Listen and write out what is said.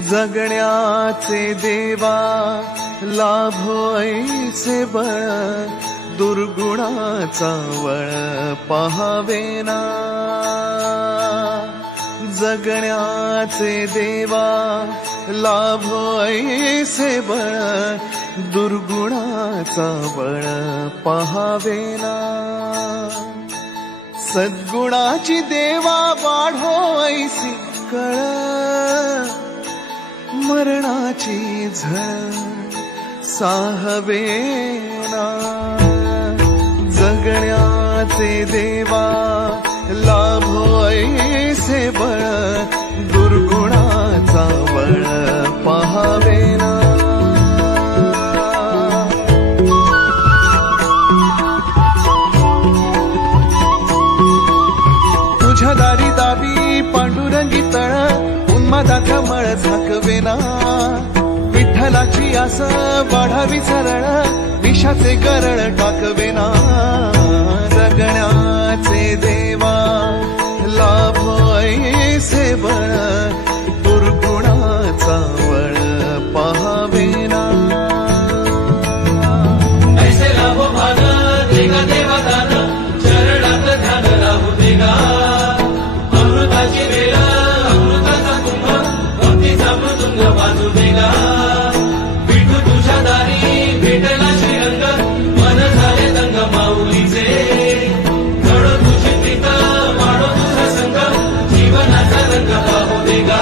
जगण्याचे देवा लाभो ऐसे बळ, दुर्गुणाचा वळ पहावेना। जगण्याचे देवा लाभो ऐसे बळ, दुर्गुणाचा बळ पहावेना। सद्गुणाची देवा वाढो ऐसी कळ, मरणाची झळ साहवेना। जगण्याचे देवा लाभो ऐसे बळ, दुर्गुणाचा बळ पहावेना। तुझ्या दारी दावी पांडुरंगी तळ, उन्मादाचा मळ झाकवेना। विठ्ठलाची आस वाढावी सरळ, विषाचे गरळ टाकवेना। जगण्याचे देवा लाभो ऐसे बळ, दुर्गुणाचा बळ पहावेना। ऐसे लाभो भान देगा देवा दान, चरणात ध्यान राहू देगा। अमृताची वेळ अमृताचा कुंभ, भक्तीचा मृदुंग वाजू देगा। विठू तुझ्या दारी भेटला श्रीरंग, मन झाले दंग माऊलीचे। घडो तुझी प्रीत वाढो तुझा संग, जीवनाचा रंग पाहू देगा।